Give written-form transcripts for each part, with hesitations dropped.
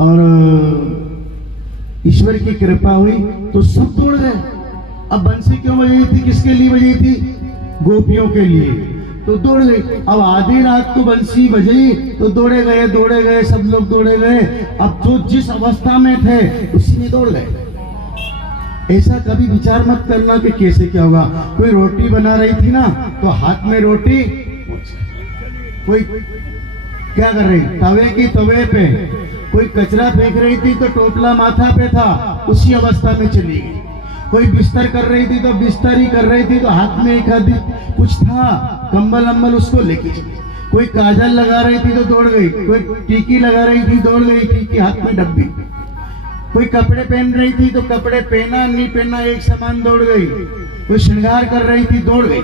और ईश्वर की कृपा हुई तो सब दौड़ गए। अब बंसी क्यों बजाई थी, किसके लिए बजाई थी? गोपियों के लिए। तो दौड़ गई। अब आधी रात को बंसी बजाई तो दौड़े गए सब लोग दौड़े गए। अब जो जिस अवस्था में थे उसी में दौड़ गए। ऐसा कभी विचार मत करना कि कैसे क्या होगा। कोई रोटी बना रही थी ना तो हाथ में रोटी, कोई क्या कर रही, तवे की तवे पे, कोई कचरा फेंक रही थी तो टोपला माथा पे था, उसी अवस्था में चली गई। कोई बिस्तर कर रही थी तो बिस्तर ही कर रही थी तो हाथ में एक आधी कुछ था, कंबल अम्बल, उसको लेके चली। कोई काजल लगा रही थी तो दौड़ गई, कोई टीकी लगा रही थी दौड़ गई, टीकी हाथ में डब्बी। कोई कपड़े पहन रही थी तो कपड़े पहना नहीं पहना एक समान दौड़ गई। कोई श्रृंगार कर रही थी दौड़ गई।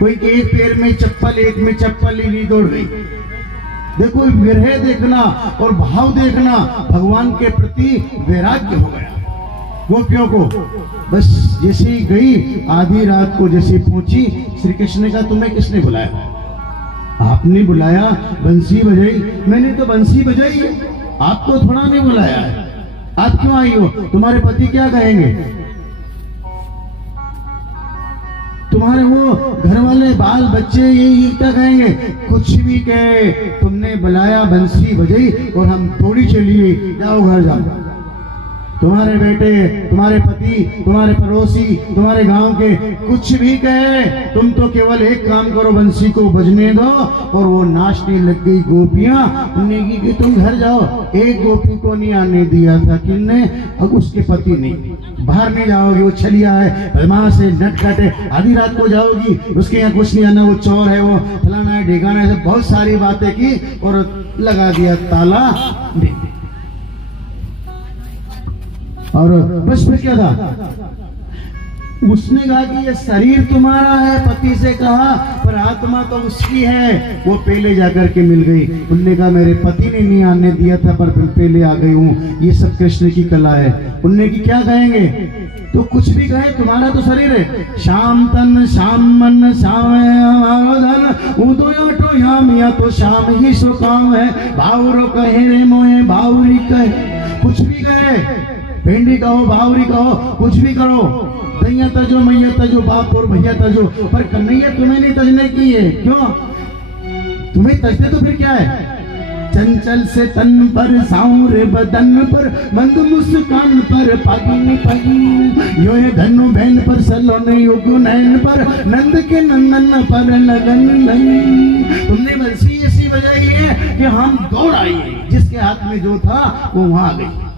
कोई एक पैर में चप्पल एक में चप्पल ही नहीं दौड़ गई। देखो विरह देखना और भाव देखना, भगवान के प्रति वैराग्य हो गया गोपियों को। बस जैसे ही गई, आधी रात को जैसे पहुंची, श्री कृष्ण ने कहा तुम्हें किसने बुलाया? आपने बुलाया, बंसी बजाई। मैंने तो बंसी बजाई है, आपको थोड़ा नहीं बुलाया है। आप क्यों आई हो? तुम्हारे पति क्या कहेंगे? तुम्हारे वो घर वाले बाल बच्चे ये क्या कहेंगे? कुछ भी कहे, तुमने बुलाया, बंसी बजाई और हम थोड़ी चलिए, जाओ घर जाओ। तुम्हारे बेटे, तुम्हारे पति, तुम्हारे पड़ोसी, तुम्हारे गांव के कुछ भी कहे, तुम तो केवल एक काम करो, बंसी को बजने दो। और वो नाचने लग गई गोपियां। उन्होंने की कि तुम घर जाओ। एक गोपी को नहीं आने दिया था, किसने? अब उसके पति नहीं, बाहर नहीं जाओगी, वो छलिया है, बदमाश से नटखट है, आधी रात को जाओगी, उसके यहाँ कुछ नहीं आना, वो चोर है, वो फलाना है ढिकाना है, बहुत सारी बातें की और लगा दिया ताला। और बस फिर क्या था, उसने कहा कि ये शरीर तुम्हारा है, पति से कहा, पर आत्मा तो उसकी है। वो पहले जाकर के मिल गई। उनने कहा मेरे पति ने नहीं आने दिया था पर पहले आ गई हूँ। ये सब कृष्ण की कला है। उनने की क्या कहेंगे? तो कुछ भी कहे, तुम्हारा तो शरीर है। श्याम तन श्याम मन श्याम धन उदो याम, या तो श्याम ही सो काम है। भावरो कहे रे मोहे भावरी कहे, कुछ भी कहे, भिंडी कहो, भावरी कहो, कुछ भी करो, दैया तजो मैया तजो, बाप और भैया तजो, पर कन्हैया तुम्हें नहीं तजने की है। क्यों? तुम्हें तजते तो फिर क्या है? चंचल से तन पर, साउर बदन पर, मंद मुस्कान पर, पागिन पगिन यो है धनु बहन पर, सलोने योगु नयन पर, नंद के नंदन पर लगन नहीं। तुमने बंसी ऐसी बजाई है कि हम दौड़ आई, जिसके हाथ में जो था वो वहां गई।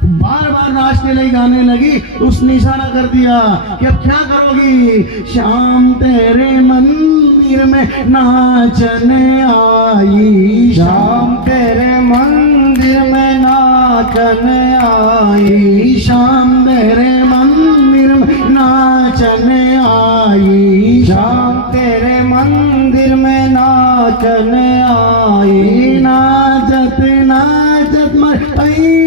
बार बार नाचने लगी, गाने लगी, उसने इशारा कर दिया कि अब क्या करोगी? श्याम तेरे मंदिर में नाचने आई, श्याम तेरे मंदिर में नाचने आई, श्याम तेरे मंदिर में नाचने आई, श्याम तेरे मंदिर में नाचने आई। नाचत नाचत मर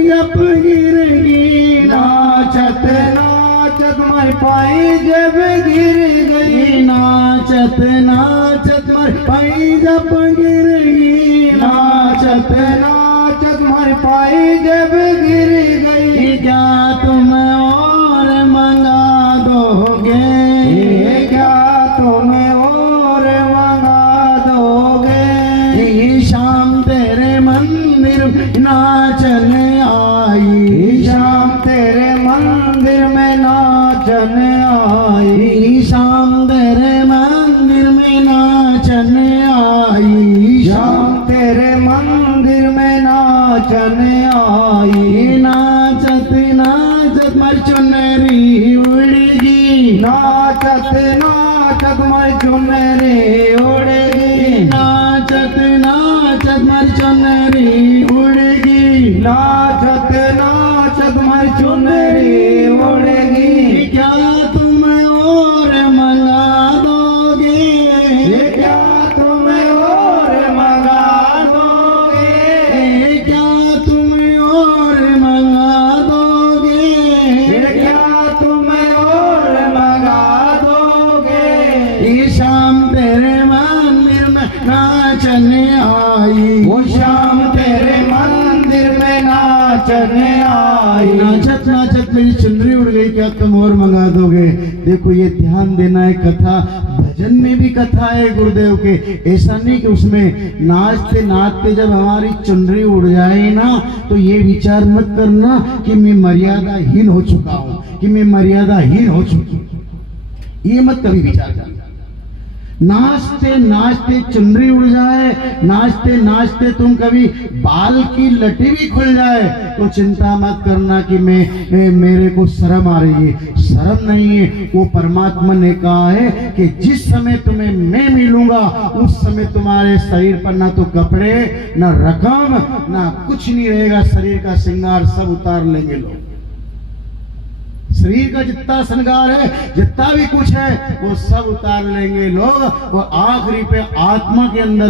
जब गिरगी, नाचत नाचत मर पाई जब गिर गई, नाचत नाचत मर पाई जब गिरगी, नाचत नाचत मर पाई जब गिर गई। क्या तुम और मंगा दोगे? क्या तुम और मंगा दोगे? शाम तेरे मंदिर नाचने आई, शाम तेरे मंदिर में नाचने आई, शाम तेरे मंदिर में नाचने आई, शाम तेरे मंदिर में नाचने आई। नाचत नाचत मर चुनरी उड़ेगी, नाचत नाचत मर चुनरी उड़ेगी, नाचत नाचत मर चुनरी उड़ेगी, नाचत नाचत मर चुनरी उड़ेगी। क्या तुम और मंगा दोगे? क्या तुम और मंगा दोगे? क्या तुम और मंगा दोगे? क्या तुम और मंगा दोगे? शाम तेरे मंदिर में नाचने आई, वो शाम तेरे नाचने आई। नाचत नाचत मेरी चुनरी उड़ गई, क्या तुम और मंगा दोगे? देखो ये ध्यान देना है, कथा भजन में भी कथा है गुरुदेव के। ऐसा नहीं कि उसमें नाचते नाचते जब हमारी चुनरी उड़ जाए ना तो ये विचार मत करना कि मैं मर्यादाहीन हो चुका हूं, कि मैं मर्यादाहीन हो चुकी हूं। ये मत कभी विचार करना। नाचते नाचते चुनरी उड़ जाए, नाचते नाचते तुम कभी बाल की लटी भी खुल जाए तो चिंता मत करना कि मेरे को शर्म आ रही है। शर्म नहीं है, वो परमात्मा ने कहा है कि जिस समय तुम्हें मैं मिलूंगा उस समय तुम्हारे शरीर पर ना तो कपड़े, ना रकम, ना कुछ नहीं रहेगा। शरीर का श्रृंगार सब उतार लेंगे लोग। शरीर का जितना श्रृंगार है, जितना भी कुछ है, वो सब उतार लेंगे लोग। और आखिरी पे आत्मा के अंदर